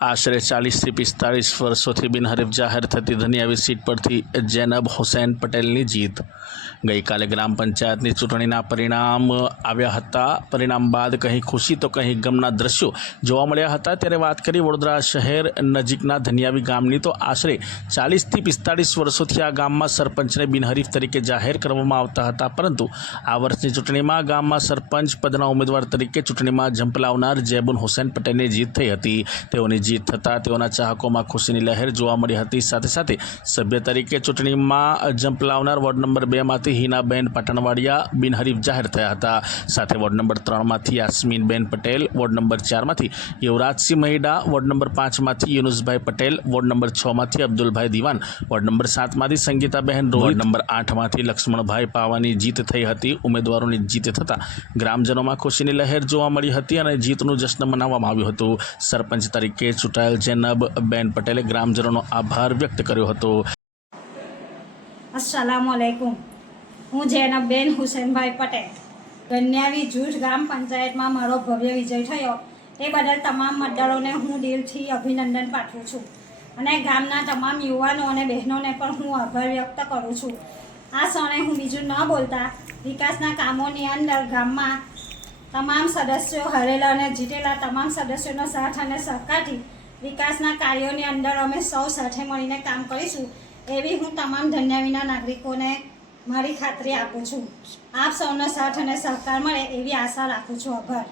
આશરે ચાલીસથી પિસ્તાળીસ વર્ષોથી બિનહરીફ જાહેર થતી ધનિયાવી સીટ પરથી જૈનબ હુસૈન પટેલની જીત. ગઈકાલે ગ્રામ પંચાયતની ચૂંટણીના પરિણામ આવ્યા હતા. પરિણામ બાદ કંઈ ખુશી તો કંઈ ગમના દ્રશ્યો જોવા મળ્યા હતા. ત્યારે વાત કરી વડોદરા શહેર નજીકના ધનિયાવી ગામની તો આશરે ચાલીસથી પિસ્તાળીસ વર્ષોથી આ ગામમાં સરપંચને બિનહરીફ તરીકે જાહેર કરવામાં આવતા હતા. પરંતુ આ વર્ષની ચૂંટણીમાં ગામમાં સરપંચ પદના ઉમેદવાર તરીકે ચૂંટણીમાં ઝંપલાવનાર જૈબુન હુસૈન પટેલની જીત થઈ હતી. તેઓની જીત થતાં તેઓના ચાહકોમાં ખુશીની લહેર જોવા મળી હતી. સાથે સાથે સભ્ય તરીકે ચૂંટણીમાં જંપ લાવનાર વોર્ડ નંબર બેમાંથી હિનાબેન પાટણવાડિયા બિનહરીફ જાહેર થયા હતા. સાથે વોર્ડ નંબર ત્રણમાંથી યાસ્મીનબેન પટેલ વોર્ડ નંબર ચારમાંથી યુવરાજસિંહ મહિડા વોર્ડ નંબર પાંચમાંથી યુનુસભાઈ પટેલ વોર્ડ નંબર છમાંથી અબ્દુલભાઈ દિવાન વોર્ડ નંબર સાતમાંથી સંગીતાબહેન રોહિત. નંબર આઠમાંથી લક્ષ્મણભાઈ પાવાની જીત થઈ હતી. ઉમેદવારોની જીત થતાં ગ્રામજનોમાં ખુશીની લહેર જોવા મળી હતી અને જીતનું જશ્ન મનાવવામાં આવ્યું હતું. સરપંચ તરીકે ચૂંટાયેલ જૈનબ બેન પટેલે ગ્રામજનોનો આભાર વ્યક્ત કર્યો હતો. અસલામ આલૈકુમ હું જૈનબબેન હુસેનભાઈ પટેલ. ગન્યાવી જૂઠ ગ્રામ પંચાયતમાં મારો ભવ્ય વિજય થયો. એ બદલ તમામ મતદારોને હું દિલથી અભિનંદન પાઠવું છું. અને ગામના તમામ યુવાનો અને બહેનોને પણ હું આભાર વ્યક્ત કરું છું. આ ક્ષણે હું બીજું ન બોલતા વિકાસના કામોની અંદર ગામમાં તમામ સદસ્યો હારેલા અને જીતેલા તમામ સદસ્યોનો સાથ અને સહકારથી વિકાસના કાર્યોની અંદર અમે સૌ સાથે મળીને કામ કરીશું એવી હું તમામ ધન્યવીના નાગરિકોને મારી ખાતરી આપું છું. આપ સૌનો સાથ અને સહકાર મળે એવી આશા રાખું છું. આભાર.